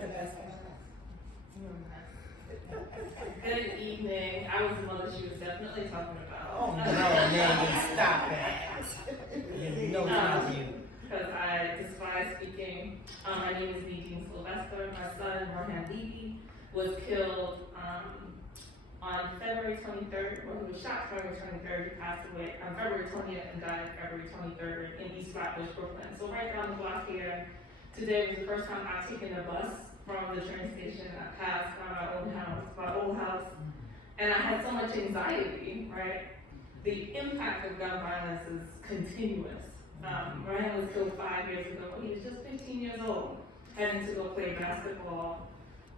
the best one. Good evening. I was the mother she was definitely talking about. Oh, no, Megan, stop it. You know how you. Because I despise speaking. My name is Nadine Sylvester. My son, Rohan Levy, was killed on February 23rd. Well, he was shot February 23rd. He passed away on February 20th and died February 23rd in East Flatbush, Brooklyn. So right down the block here. Today was the first time I've taken a bus from the train station. I passed by my old house, and I had so much anxiety, right? The impact of gun violence is continuous. Ryan was killed 5 years ago. He was just 15 years old, heading to go play basketball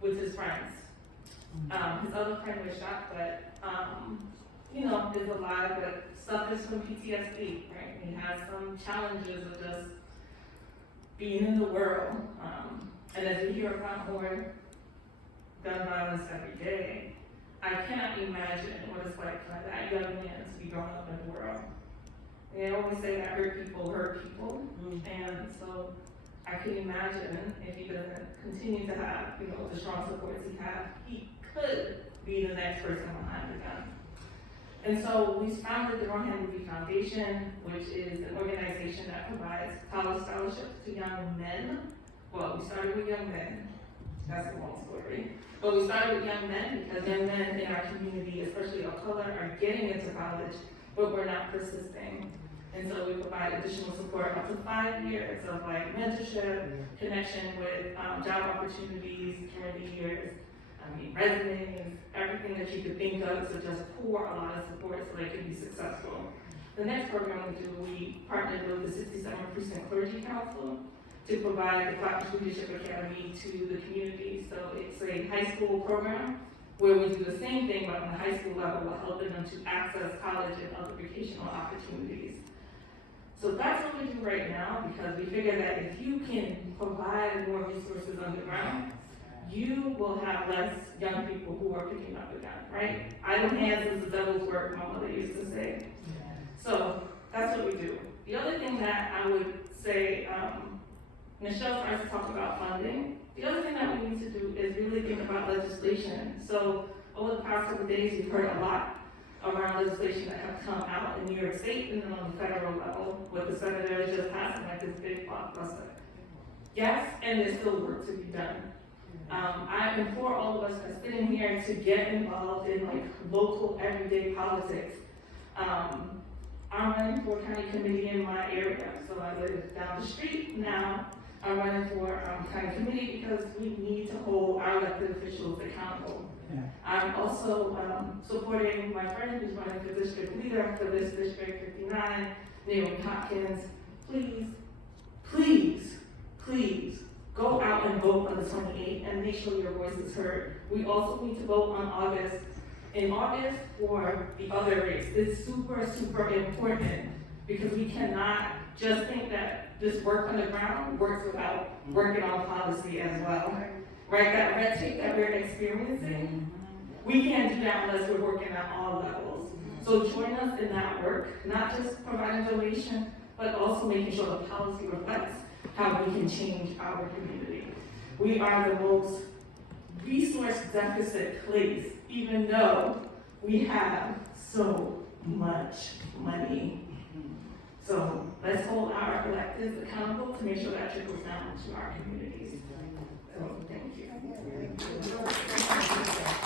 with his friends. His other friend was shot, but, is alive, but suffers from PTSD, right? He has some challenges of just being in the world. And as we hear about more gun violence every day, I cannot imagine what it's like for that young man to be growing up in the world. They always say that hurt people, and so I can imagine if he doesn't continue to have, the strong supports he could be the next person behind the gun. And so we founded the Rohan Levy Foundation, which is an organization that provides college scholarships to young men. Well, we started with young men. That's a long story. But we started with young men because young men in our community, especially of color, are getting into college, but we're not persisting. And so we provide additional support up to 5 years of mentorship, connection with job opportunities during the years, resumes, everything that you could think of to just pour a lot of support so they can be successful. The next program we partnered with the 67th Precinct Clergy Council to provide the Flatbush Leadership Academy to the community. So it's a high school program where we do the same thing, but on the high school level, we're helping them to access college and other vocational opportunities. So that's what we do right now, because we figure that if you can provide more resources on the ground, you will have less young people who are picking up the gun, right? Idle hands is the devil's work, my mother used to say. So that's what we do. The other thing that I would say, Michelle starts to talk about funding. The other thing that we need to do is really think about legislation. So over the past couple of days, we've heard a lot around legislation that have come out in New York State and then on the federal level, with the senators just passing this big blockbuster. Yes, and there's still work to be done. I implore all of us that's sitting here to get involved in local everyday politics. I'm running for county committee in my area, so I live down the street now. I'm running for county committee because we need to hold our elected officials accountable. Yeah. I'm also supporting my friend who's running for district leader for this District 59, Naomi Hopkins. Please go out and vote on the 28th and make sure your voice is heard. We also need to vote on in August for the other race. It's super, super important because we cannot just think that this work on the ground works without working on policy as well. Right, that red tape that we're experiencing, we can't do that unless we're working at all levels. So join us in that work, not just providing donation, but also making sure the policy reflects how we can change our community. We are the most resource deficit place, even though we have so much money. So let's hold our electeds accountable to make sure that trickles down to our communities.